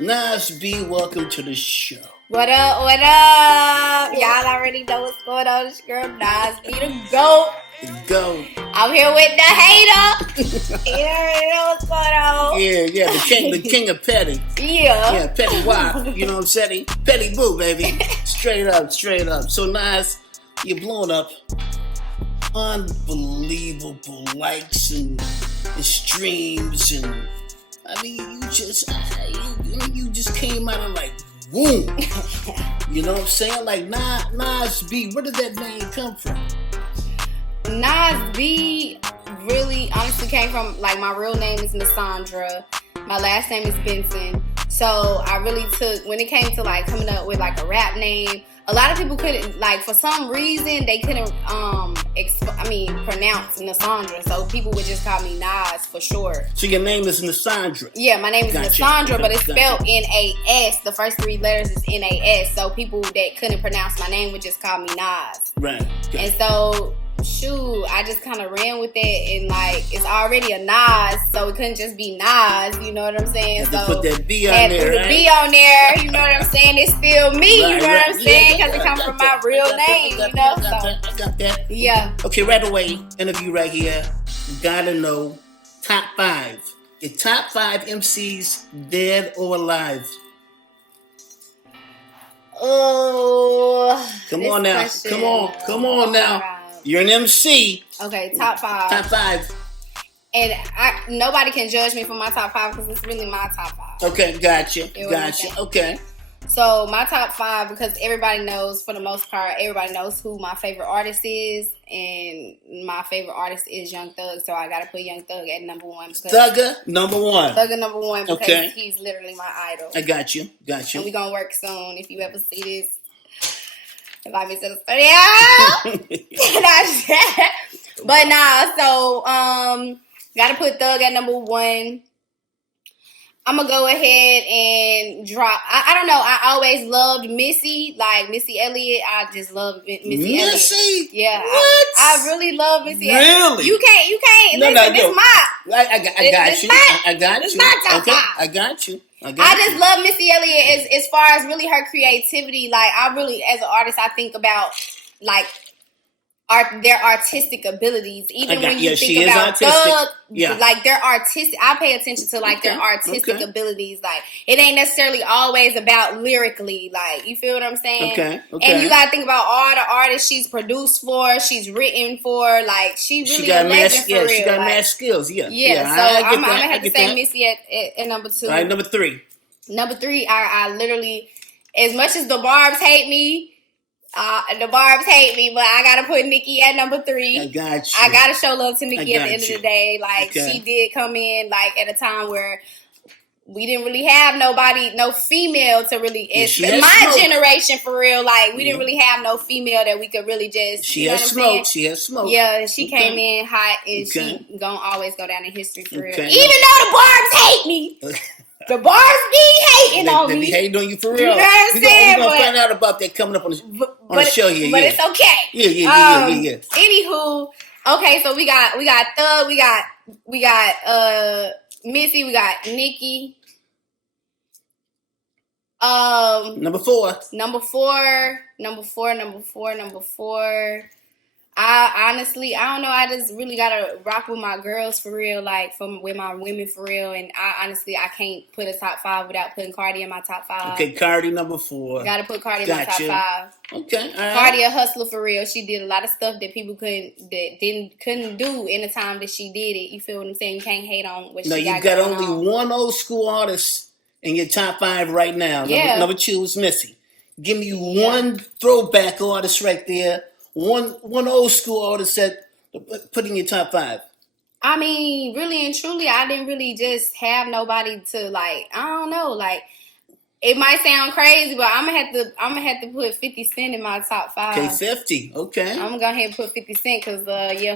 Nas B, welcome to the show. What up, what up? Y'all already know what's going on. This girl Nas B the GOAT. Go. I'm here with the hater. You already know what's going on. Yeah, the king of petty. Yeah, petty wop. You know what I'm saying? Petty boo, baby. Straight up. So Nas, you're blowing up. Unbelievable likes and streams, and I mean, you just came out of like womb. You know what I'm saying? Like Nas B. Where did that name come from? Nas B really honestly came from, like, my real name is Nassandra. My last name is Benson. So I really took, when it came to like coming up with like a rap name, a lot of people couldn't, like, for some reason they couldn't pronounce Nassandra. So people would just call me Nas for short. So your name is Nassandra. Yeah, my name is Nassandra, but it's spelled N-A-S. The first three letters is N-A-S. So people that couldn't pronounce my name would just call me Nas. Right. Okay. And so, shoot, I just kind of ran with it, and like, it's already a Nas, so it couldn't just be Nas, you know what I'm saying? So put that B on there, right? The B on there, you know what I'm saying? It's still me, right, you know what I'm saying? Because it comes from my real name, you know? I got that. Yeah. Okay, right away, interview right here. Gotta know top 5. Your top 5 MCs, dead or alive. Oh. Come on now. Come on now. You're an MC. Okay, top 5. Top 5. And nobody can judge me for my top 5 because it's really my top 5. Okay, gotcha. Okay. So my top 5, because everybody knows, for the most part, everybody knows who my favorite artist is, and my favorite artist is Young Thug. So I gotta put Young Thug at number 1. Thugger number 1. Thugger number 1 because he's literally my idol. I got you. And we gonna work soon. If you ever see this, invite me to the studio. But nah, so gotta put Thug at number 1. I'm gonna go ahead and drop. I don't know. I always loved Missy, like Missy Elliott. I just love Missy Elliott. Yeah, what? I really love Missy Elliott. Really? You can't. No, listen, no, it's my. I got you. It's my top 5. I got you. I just love Missy Elliott as far as really her creativity. Like, I really, as an artist, I think about like their artistic abilities. Even when you think about Thug, like their artistic, I pay attention to like their artistic abilities. Like, it ain't necessarily always about lyrically. Like, you feel what I'm saying? Okay. And you gotta think about all the artists she's produced for, she's written for. Like, she got a legend for real. She got mad skills. Yeah. So I'm gonna have to say Missy at number 2. All right, number 3. Number 3, I literally, as much as the Barbs hate me, but I gotta put Nicki at number 3. I got you. I gotta show love to Nicki at the end of the day. Like, she did come in like at a time where we didn't really have no female to really. In my generation, for real, like, we didn't really have no female that we could really just. She has smoke. Yeah, she came in hot, and she gonna always go down in history for real. Even though the Barbs hate me. The Barbs be hating on me. They be hating on you for real. You know what I'm saying? We're going to find out about that coming up on the show here. But it's okay. Yeah. Anywho, okay, so we got Thug, we got Missy, we got Nicki. Number 4. I honestly, I don't know. I just really gotta rock with my girls for real, like with my women for real. And I can't put a top 5 without putting Cardi in my top 5. Okay, Cardi number 4. Gotta put Cardi in my top 5. Okay, all right. Cardi a hustler for real. She did a lot of stuff that people couldn't do in the time that she did it. You feel what I'm saying? You can't hate on what she got going on. No, you got only one old school artist in your top 5 right now. Number 2 is Missy. Give me one throwback artist right there. One old school artist that put in your top 5. I mean, really and truly, I didn't really just have nobody to, like, I don't know, like, it might sound crazy, but I'm gonna have to put 50 Cent in my top 5. Okay, 50. Okay. I'm gonna go ahead and put 50 Cent because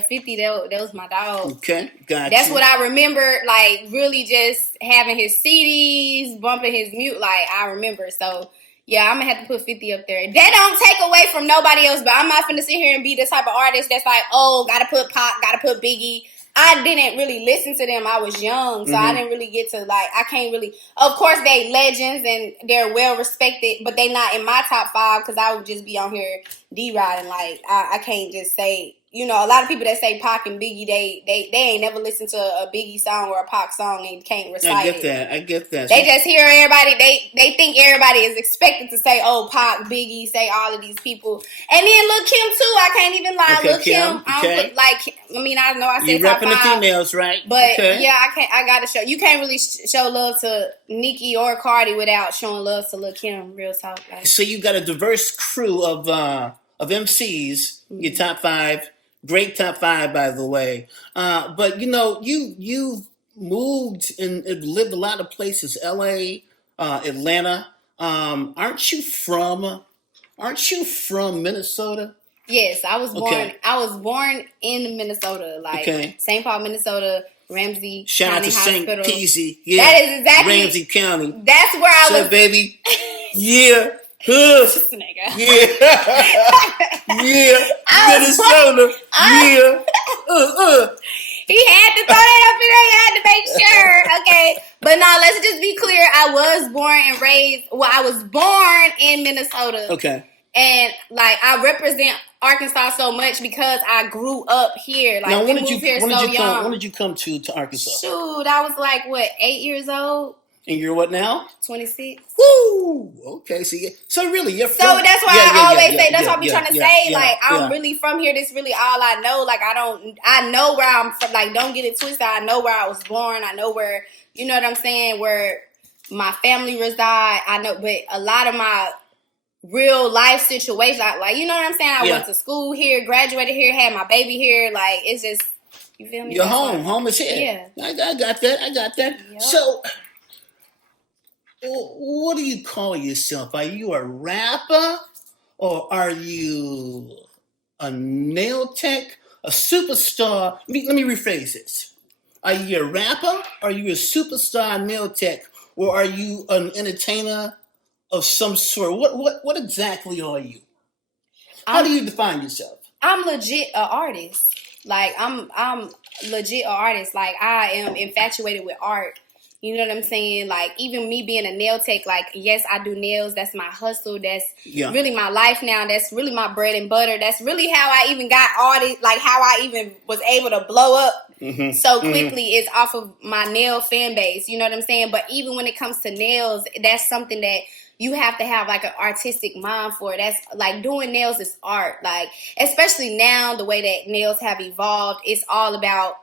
50, that was my dog. Okay, gotcha. That's what I remember, like, really just having his CDs, bumping his mute, like, I remember. So yeah, I'm gonna have to put 50 up there. That don't take away from nobody else, but I'm not finna sit here and be the type of artist that's like, oh, gotta put Pac, gotta put Biggie. I didn't really listen to them. I was young, so I didn't really get to, like, I can't really, of course they legends and they're well respected, but they not in my top 5 because I would just be on here D-riding. Like, I can't just say, you know, a lot of people that say Pac and Biggie, they ain't never listened to a Biggie song or a Pac song and can't recite it. I get that. They just hear everybody, they think everybody is expected to say, oh, Pac, Biggie, say all of these people. And then Lil' Kim too, I can't even lie. Okay, Lil' Kim, I don't put, like, I mean, I know I said top 5. You're repping the females, right? But yeah, I gotta show, you can't really show love to Nicki or Cardi without showing love to Lil' Kim, real talk. Like. So you got a diverse crew of MCs, your top 5. Great top 5, by the way. But you know, you've moved and lived a lot of places. L.A., Atlanta. Aren't you from Minnesota? Yes, I was born. Okay. I was born in Minnesota, like St. Paul, Minnesota. Ramsey Shout County out to Hospital. St. Peasy. Yeah, that is exactly Ramsey County. That's where I was, baby. Yeah. This nigga. Yeah. Yeah. Minnesota. Yeah. He had to throw that up in there. He had to make sure. Okay. But no, let's just be clear. I was born and raised. Well, I was born in Minnesota. Okay. And like I represent Arkansas so much because I grew up here. Like now, when did you come to Arkansas? Shoot, I was like 8 years old. And you're what now? 26. Woo! Okay, so really, you're from... So that's why I always say, that's what I be trying to say. Like, I'm really from here. This really all I know. Like, I know where I'm from. Like, don't get it twisted. I know where I was born. I know where, you know what I'm saying, where my family reside. I know, but a lot of my real life situations, like, you know what I'm saying? I went to school here, graduated here, had my baby here. Like, it's just, you feel me? Your home. Home is here. Yeah. I got that. Yep. So... what do you call yourself? Are you a rapper or are you a nail tech, a superstar? Let me rephrase this. Are you a rapper? Are you a superstar nail tech? Or are you an entertainer of some sort? What exactly are you? How do you define yourself? I'm legit an artist. Like I'm legit an artist. Like I am infatuated with art. You know what I'm saying? Like, even me being a nail tech, like, yes, I do nails. That's my hustle. That's really my life now. That's really my bread and butter. That's really how I even got all this, like, how I even was able to blow up so quickly is off of my nail fan base. You know what I'm saying? But even when it comes to nails, that's something that you have to have, like, an artistic mind for. That's, like, doing nails is art. Like, especially now, the way that nails have evolved, it's all about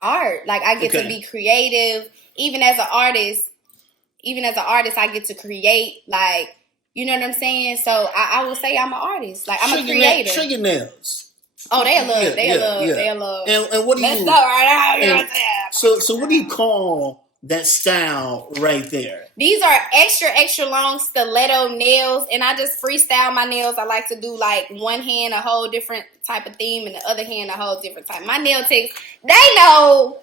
art. Like, I get to be creative. Even as an artist, I get to create, like, you know what I'm saying? So I will say I'm an artist. Like, I'm a creator. Show your nails. Oh, they love. And what do Let's go right now. So what do you call that style right there? These are extra long stiletto nails, and I just freestyle my nails. I like to do, like, one hand a whole different type of theme and the other hand a whole different type. My nail techs, they know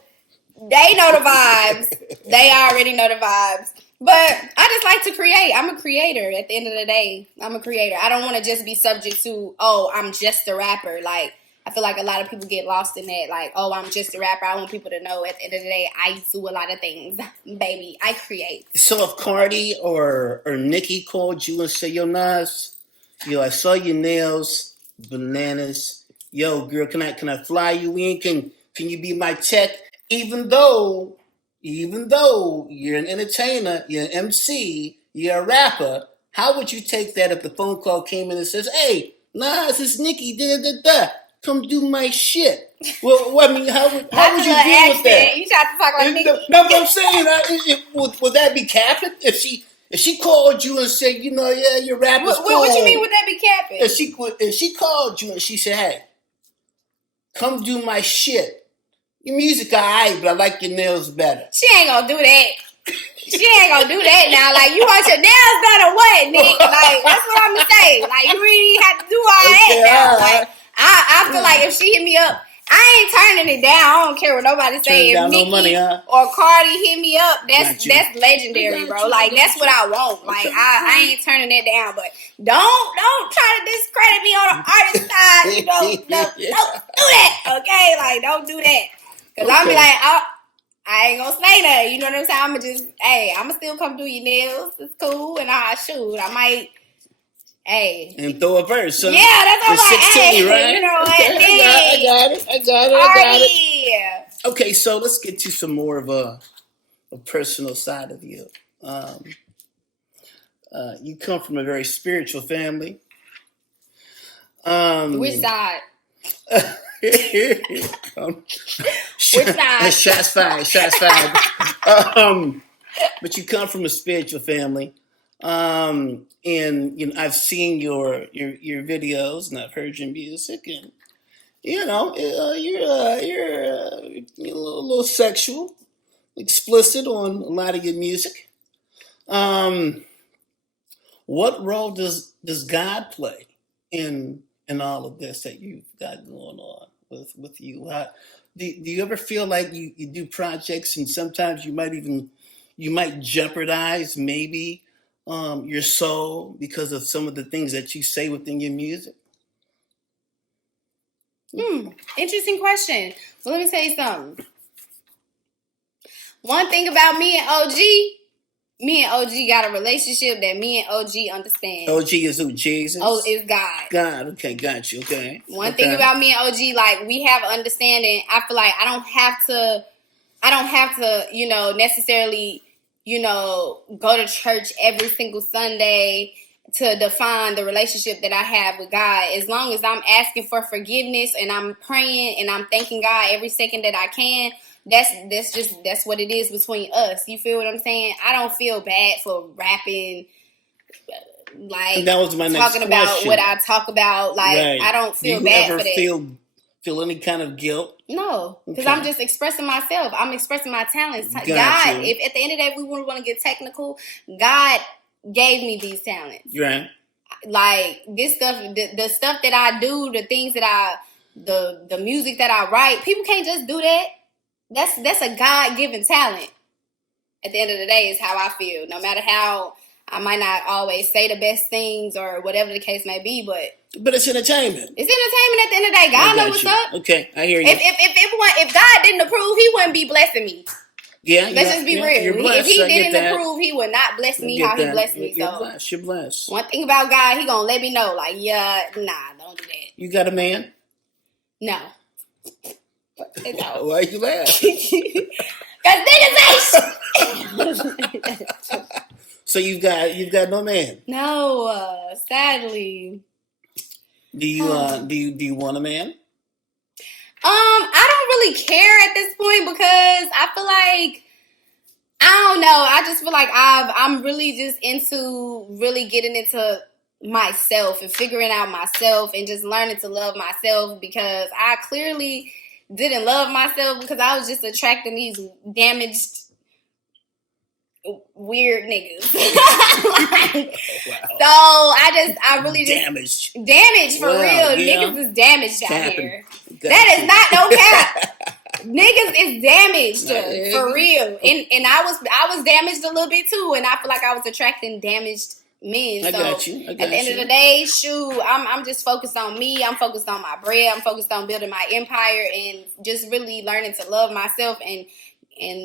the vibes. They already know the vibes. But I just like to create. I'm a creator at the end of the day. I'm a creator. I don't want to just be subject to, oh, I'm just a rapper. Like, I feel like a lot of people get lost in that. Like, oh, I'm just a rapper. I want people to know at the end of the day, I do a lot of things. Baby, I create. So if Cardi or Nicki called you and said, yo, Nas, I saw your nails, bananas. Yo, girl, can I fly you in? Can you be my tech? Even though you're an entertainer, you're an MC, you're a rapper, how would you take that if the phone call came in and says, hey, Nas, it's Nicki, come do my shit? Well, I mean, how would you deal with that? You tried to talk like Nicki. No, but I'm saying, would that be capping? If she called you and said, your rapper's cool. What you mean would that be capping? If she called you and she said, hey, come do my shit. Your music alright, but I like your nails better. She ain't gonna do that. She ain't gonna do that now. Like, you want your nails done or what, Nick? Like, that's what I'm gonna say. Like, you really have to do all that now. Like, I feel like if she hit me up, I ain't turning it down. I don't care what nobody say. If Nicki or Cardi hit me up, that's legendary, bro. Like, that's what I want. Like, I ain't turning that down. But don't try to discredit me on the artist side. Don't do that, okay? Like, don't do that. Because I'm be like, I ain't gonna say that. You know what I'm saying? I'm just, hey, I'm gonna still come do your nails. It's cool. And I might, hey. And throw a verse. Huh? Yeah, that's what I'm like, 16, hey, right? you know what? Okay, I got it. Okay, so let's get to some more of a personal side of you. You come from a very spiritual family. Which side? Which side? Shots fired. But you come from a spiritual family. And I've seen your videos and I've heard your music, and you're a little sexual, explicit on a lot of your music. What role does God play in all of this that you've got going on with you? Do you ever feel like you do projects and sometimes you might jeopardize maybe your soul because of some of the things that you say within your music? Interesting question. So let me tell you something. One thing about me and OG got a relationship that me and OG understand. OG is who? Jesus? Oh, is God. God, okay, got you, okay. One thing about me and OG, like, we have understanding. I feel like I don't have to, necessarily, go to church every single Sunday to define the relationship that I have with God. As long as I'm asking for forgiveness and I'm praying and I'm thanking God every second that I can, that's what it is between us. You feel what I'm saying? I don't feel bad for rapping, like, that was my next talking about question. What I talk about. Like, right. I don't feel bad for that. Do you ever feel any kind of guilt? No, because I'm just expressing myself. I'm expressing my talents. Gotcha. God, if at the end of the day we want to get technical, God gave me these talents. Right. Like, this stuff, the stuff that I do, the things that the music that I write, people can't just do that. That's a God-given talent. At the end of the day, is how I feel. No matter how I might not always say the best things or whatever the case may be, but it's entertainment. It's entertainment at the end of the day. God knows what's up. Okay, I hear you. If God didn't approve, He wouldn't be blessing me. Yeah, let's just be real. If He didn't approve, He would not bless me how He blessed me. You're blessed. One thing about God, He gonna let me know, like, don't do that. You got a man? No. Why you laughing? Cause niggas ain't. So you've got no man? No, sadly. Do you want a man? I don't really care at this point because I feel like, I don't know. I just feel like I'm really just into really getting into myself and figuring out myself and just learning to love myself, because I clearly didn't love myself because I was just attracting these damaged, weird niggas. Wow. So I really just damaged for real. Yeah. Niggas is damaged out here. That is not no cap. Niggas is damaged for real. And I was damaged a little bit too, and I feel like I was attracting damaged men. I got you. At the end of the day, I'm just focused on me. I'm focused on my bread. I'm focused on building my empire and just really learning to love myself, and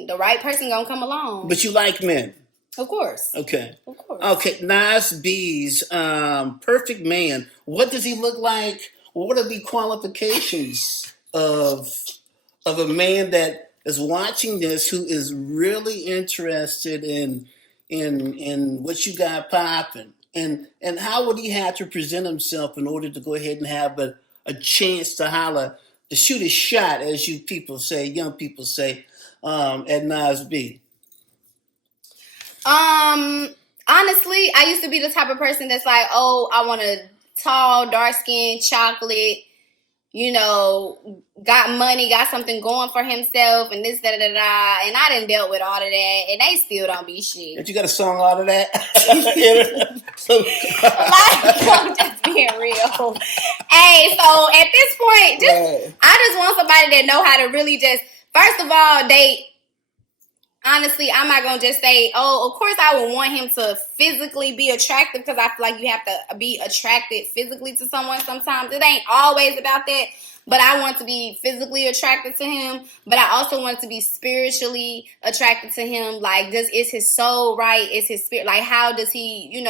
the right person gonna come along. But you like men? Of course. Okay. Of course. Okay. Nas B's perfect man. What does he look like? What are the qualifications of a man that is watching this, who is really interested in what you got popping, and how would he have to present himself in order to go ahead and have a chance to shoot his shot, as young people say, at Nas B? Honestly, I used to be the type of person that's like, oh, I want a tall, dark skin, chocolate, got money, got something going for himself, and this, da, da, da, da. And I done dealt with all of that, and they still don't be shit. But you got a song out of that? I'm just being real. Hey, so at this point, I just want somebody that know how to really just, first of all, honestly, I'm not going to just say, oh, of course I would want him to physically be attractive, because I feel like you have to be attracted physically to someone sometimes. It ain't always about that. But I want to be physically attracted to him. But I also want to be spiritually attracted to him. Like, is his soul right? Is his spirit like? How does he,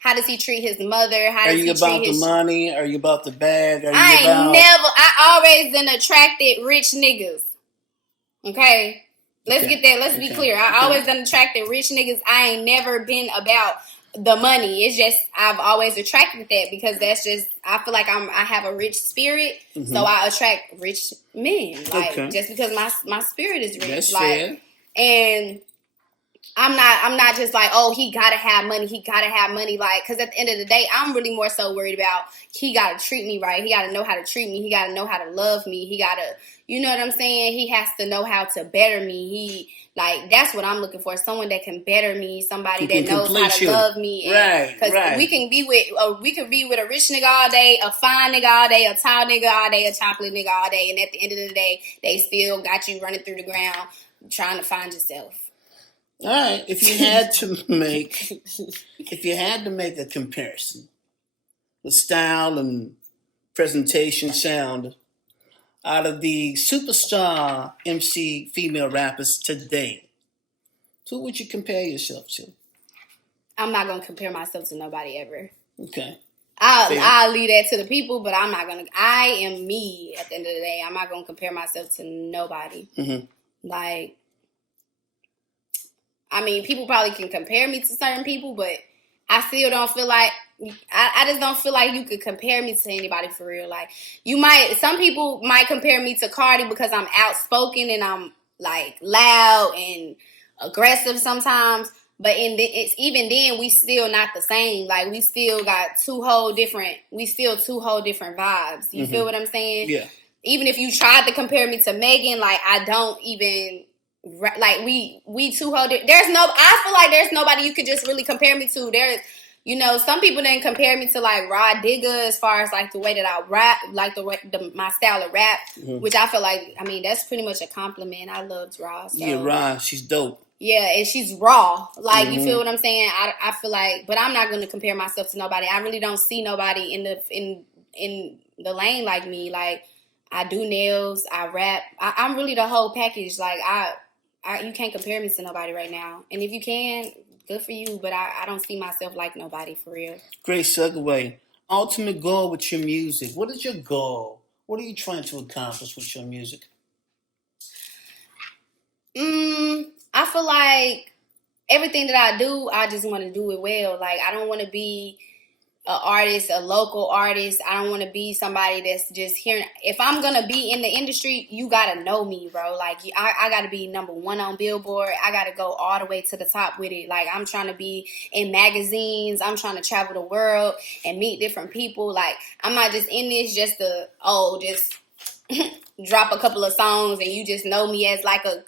how does he treat his mother? How does he treat his? Are you about the money? Are you about the bag? I always been attracted rich niggas. Okay. Let's get that. Let's be clear. I always done attracted rich niggas. I ain't never been about the money. It's just I've always attracted that because that's just I feel like I have a rich spirit, so I attract rich men. Like just because my spirit is rich. That's like fair. And I'm not just like, oh, he gotta have money. Like, because at the end of the day, I'm really more so worried about he gotta treat me right. He gotta know how to treat me. He gotta know how to love me. He gotta, you know what I'm saying? He has to know how to better me. That's what I'm looking for. Someone that can better me. Somebody that knows how to love me. Right. Because we can be with a rich nigga all day, a fine nigga all day, a tall nigga all day, a chocolate nigga all day, and at the end of the day, they still got you running through the ground trying to find yourself. All right. If you had to make a comparison with style and presentation, sound, out of the superstar MC female rappers today, who would you compare yourself to? I'm not gonna compare myself to nobody ever. Okay. I'll leave that to the people, but I'm not gonna. I am me. At the end of the day, I'm not gonna compare myself to nobody. Mm-hmm. I mean, people probably can compare me to certain people, but I still don't feel like I just don't feel like you could compare me to anybody for real. Like some people might compare me to Cardi because I'm outspoken and I'm like loud and aggressive sometimes. But even then, we still not the same. Like we still got two whole different vibes. You feel what I'm saying? Yeah. Even if you tried to compare me to Megan, like I don't even. Like we too whole. I feel like there's nobody you could just really compare me to. There's, some people didn't compare me to like Rod Digger as far as like the way that I rap, like my style of rap, which I feel like, I mean, that's pretty much a compliment. I loved Rod. So. Yeah, Rod, she's dope. Yeah, and she's raw. Like, you feel what I'm saying? I feel like, but I'm not going to compare myself to nobody. I really don't see nobody in the lane like me. Like, I do nails, I rap. I'm really the whole package. Like, you can't compare me to nobody right now. And if you can, good for you. But I don't see myself like nobody for real. Great segue. Ultimate goal with your music. What is your goal? What are you trying to accomplish with your music? I feel like everything that I do, I just want to do it well. Like, I don't want to be an artist, a local artist. I don't want to be somebody that's just hearing. If I'm going to be in the industry, you got to know me, bro. Like, I got to be number one on Billboard. I got to go all the way to the top with it. Like, I'm trying to be in magazines. I'm trying to travel the world and meet different people. Like, I'm not just in this just to, just drop a couple of songs and you just know me as like a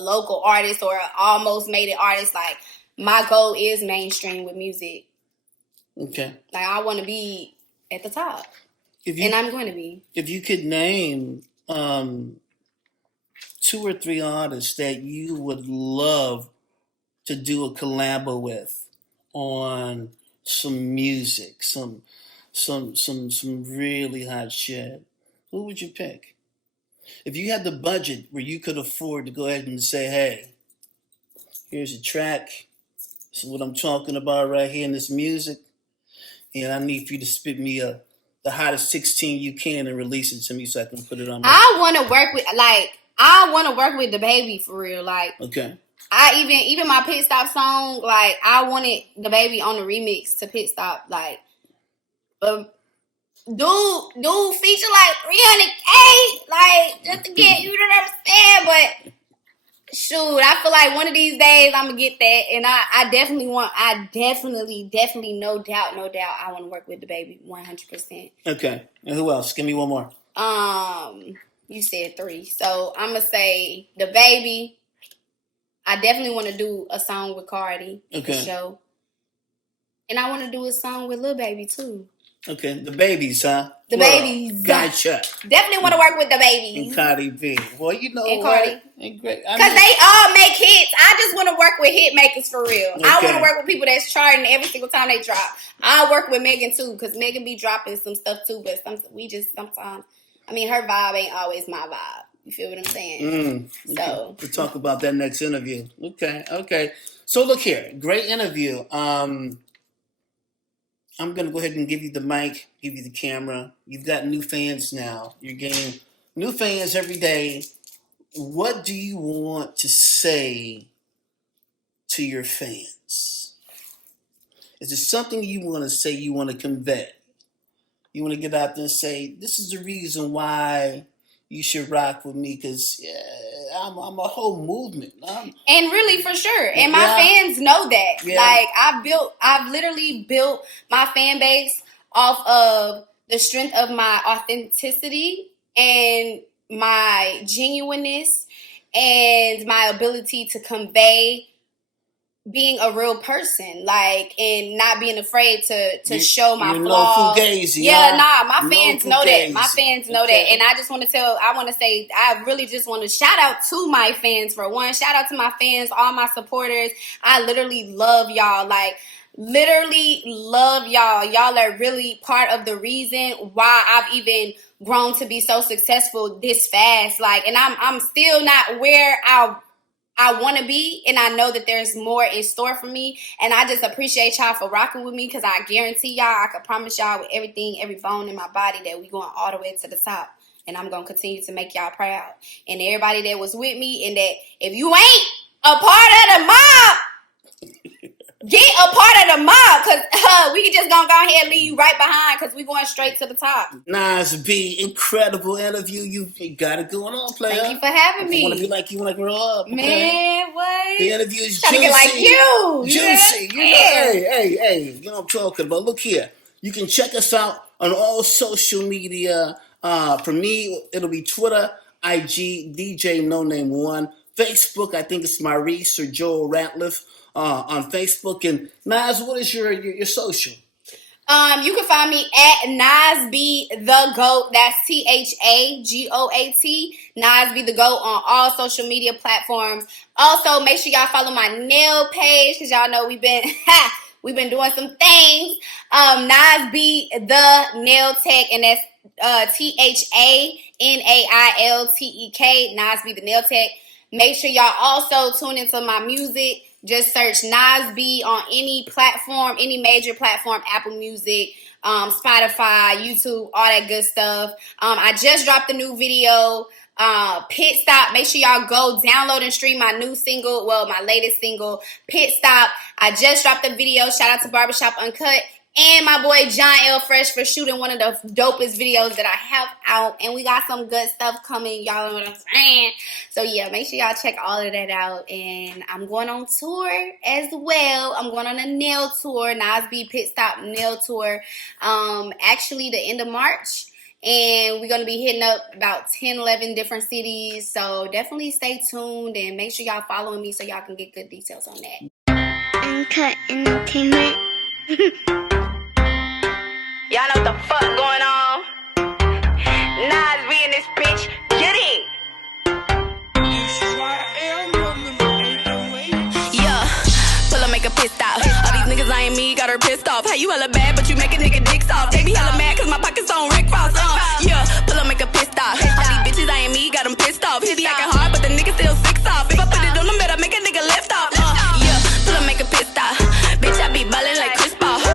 local artist or an almost made it artist. Like, my goal is mainstream with music. Okay. Like, I want to be at the top. And I'm going to be. If you could name 2 or 3 artists that you would love to do a collabo with on some music, some really hot shit, who would you pick? If you had the budget where you could afford to go ahead and say, hey, here's a track. This is what I'm talking about right here in this music. And I need for you to spit me the hottest 16 you can and release it to me so I can put it on my... I want to work with the baby for real. Like, okay. Even my Pit Stop song, like, I wanted the baby on the remix to Pit Stop. Like, dude feature like 300K, like, just to get, you don't understand, but shoot, I feel like one of these days I'm gonna get that, and I definitely, no doubt, I want to work with the baby 100%. Okay, and who else? Give me one more. You said 3, so I'm gonna say the baby. I definitely want to do a song with Cardi, for sure, and I want to do a song with Lil Baby too. Okay, the babies, huh? The babies. Gotcha. Definitely want to work with the babies. And Cardi B. Well, you know and what? Cardi. Because they all make hits. I just want to work with hit makers for real. Okay. I want to work with people that's charting every single time they drop. I'll work with Megan too, because Megan be dropping some stuff too, but we just sometimes I mean, her vibe ain't always my vibe. You feel what I'm saying? So we'll talk about that next interview. Okay. So look here, great interview. I'm gonna go ahead and give you the mic, give you the camera. You've got new fans now. You're getting new fans every day. What do you want to say to your fans? Is there something you want to say, you want to convey? You want to get out there and say, this is the reason why you should rock with me, because I'm a whole movement. And really, for sure. And my fans know that. Yeah. Like, I've literally built my fan base off of the strength of my authenticity and my genuineness and my ability to convey being a real person, like, and not being afraid to show my flaws. My fans know that. My fans know that. And I just want to say, I really just want to shout out to my fans for one. Shout out to my fans, all my supporters. I literally love y'all. Like, literally love y'all. Y'all are really part of the reason why I've even grown to be so successful this fast. Like, and I'm still not where I want to be, and I know that there's more in store for me, and I just appreciate y'all for rocking with me, because I guarantee y'all, I can promise y'all with everything, every bone in my body, that we going all the way to the top, and I'm going to continue to make y'all proud. And everybody that was with me, and that if you ain't a part of the mob, get a part of the mob, because we can just gonna go ahead and leave you right behind, because we going straight to the top. Nas B, incredible interview. You got it going on, player. Thank you for having me. I want to be like you when I grow up. Okay? Man, what? The interview is trying juicy. To get like you. Juicy. Hey. You know what I'm talking about. Look here. You can check us out on all social media. For me, it'll be Twitter, IG, DJ No Name 1. Facebook, I think it's Maurice or Joel Ratliff. On Facebook. And Nas, what is your social? You can find me at Nas B the GOAT. That's THAGOAT. Nas B the GOAT on all social media platforms. Also, make sure y'all follow my nail page, because y'all know we've been doing some things. Nas B the Nail Tech, and that's THANAILTEK. Nas B the Nail Tech. Make sure y'all also tune into my music. Just search Nas B on any platform, any major platform, Apple Music, Spotify, YouTube, all that good stuff. I just dropped a new video, Pit Stop. Make sure y'all go download and stream my new single, my latest single, Pit Stop. I just dropped the video. Shout out to Barbershop Uncut. And my boy John L. Fresh for shooting one of the dopest videos that I have out. And we got some good stuff coming. Y'all know what I'm saying? So yeah, make sure y'all check all of that out. And I'm going on tour as well. I'm going on a nail tour. Nas B Pit Stop Nail Tour. Actually the end of March. And we're going to be hitting up about 10, 11 different cities. So definitely stay tuned and make sure y'all following me so y'all can get good details on that. Uncut Entertainment. Y'all know what the fuck going on? Nas B in this bitch, get it! Yeah, pull up, make a pissed off. All these niggas ain't me, got her pissed off. How you hella bad, but you make a nigga dick soft?